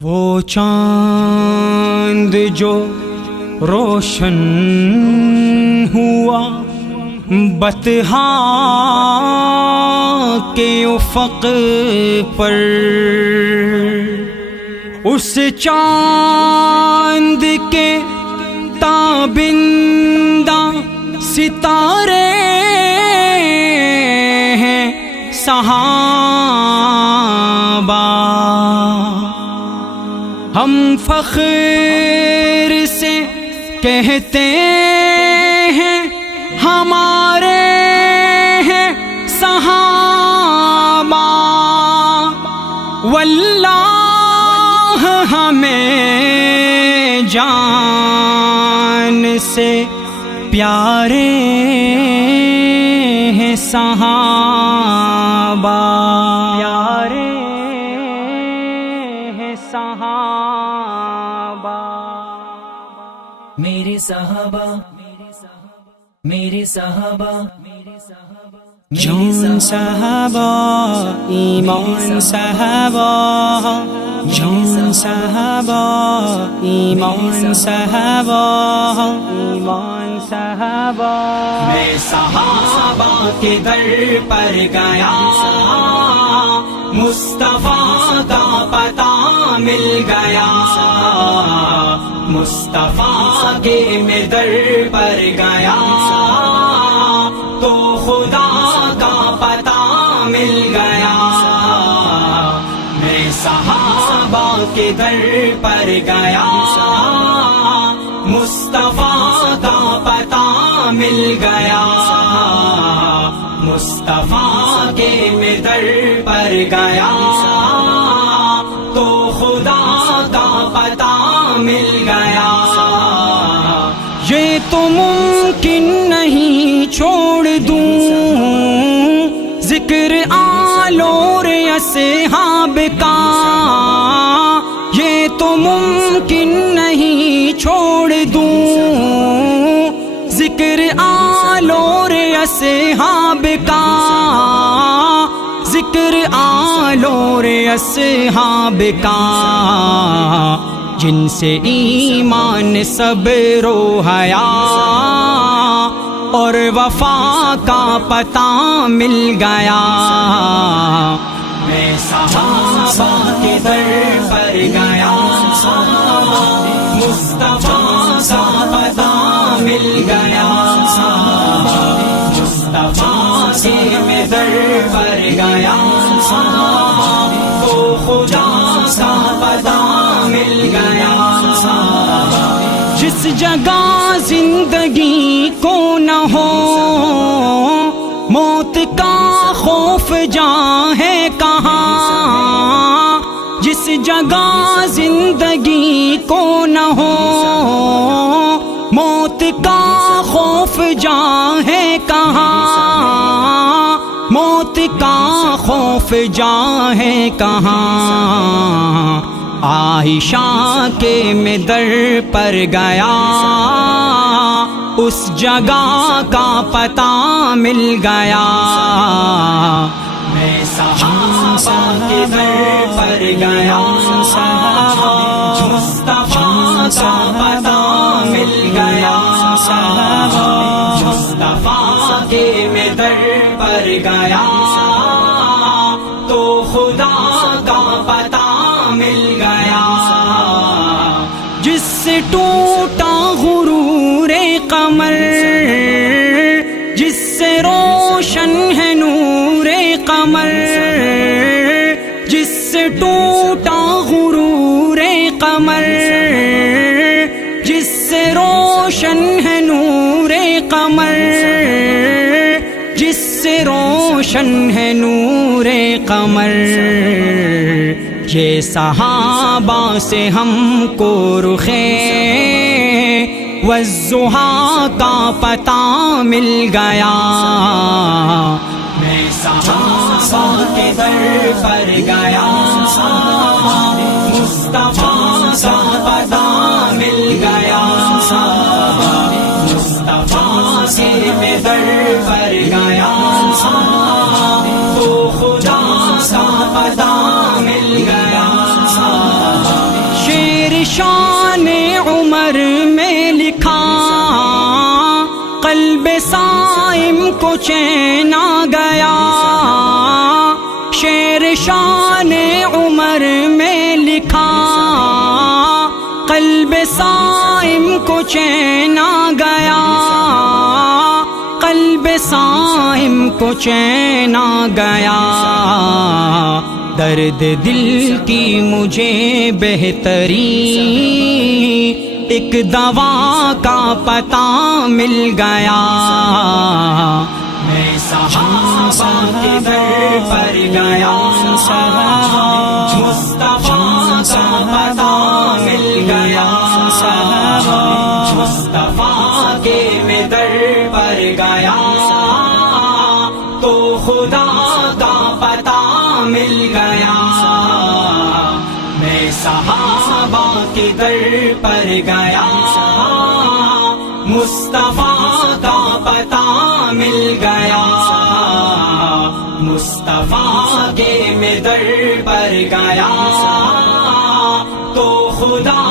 وہ چاند جو روشن ہوا بطحا کے افق پر، اس چاند کے تابندہ ستارے ہیں صحابہ، ہم فخر سے کہتے ہیں ہمارے ہیں صحابہ، واللہ ہمیں جان سے پیارے ہیں صحابہ، پیارے ہیں صحابہ، میرے صحابہ، میرے صحابہ، جان صحابہ، ایمان صحابہ، جان صحابہ، ایمان صحابہ، ایمان صحابہ، میں صحابہ کے در پر گیا، مصطفیٰ کا پتہ مل گیا، مصطفیٰ کے میں در پر گیا تو خدا کا پتہ مل گیا، میں صحابہ کے در پر گیا، مصطفیٰ کا پتہ مل گیا، مصطفیٰ کے میں در پر گیا تو خدا کا پتہ مل گیا، یہ تو ممکن نہیں چھوڑ دوں ذکر آل اور اصحاب کا، یہ تو ممکن نہیں چھوڑ دوں ذکر آل اور اصحاب کا، ذکر آل اور اصحاب کا، جن سے ایمان صبر و حیا اور وفا کا پتہ مل گیا، میں صحابہ کے در پر گیا، مصطفیٰ کا پتہ مل گیا، مصطفیٰ کے میں در پر گیا تو خدا کا پتہ مل گیا، جس جگہ زندگی کو نہ ہو موت کا خوف جہاں ہے کہاں، جس جگہ زندگی کو نہ ہو موت کا خوف جہاں ہے کہاں، موت کا خوف جہاں ہے کہاں، عائشہ کے میں در پر گیا، اس جگہ کا پتہ مل گیا، میں صحابہ کے در پر گیا، مصطفیٰ کا پتہ مل گیا، مصطفیٰ کے میں در پر گیا تو خدا کا پتہ مل گیا، جس سے ٹوٹا غرور قمر، جس سے روشن ہے نور قمر، جس سے ٹوٹا غرور قمر، جس سے روشن ہے نور قمر، جس سے روشن ہے نور قمر، یہ صحابہ سے ہم کو رخے والضحیٰ کا پتہ مل گیا، میں صحابہ کے در پر گیا، مصطفیٰ کا پتہ مل گیا، مصطفیٰ کے میں در پر گیا تو خدا کا پتہ مل گیا، کو چین آ گیا، شعر شان عمر میں لکھا، قلب صائم کو چین آ گیا، قلب صائم کو چین آ گیا، درد دل کی مجھے بہترین ایک دوا کا پتہ مل گیا، میں صحابہ کے در پر گیا، مصطفیٰ کا پتہ مل گیا، مصطفیٰ کے میں در پر گیا تو خدا کا پتہ مل گیا، میں صحابہ کے در پر گیا، مصطفیٰ کا پتہ مل گیا، مصطفیٰ کے میں در پر گیا تو خدا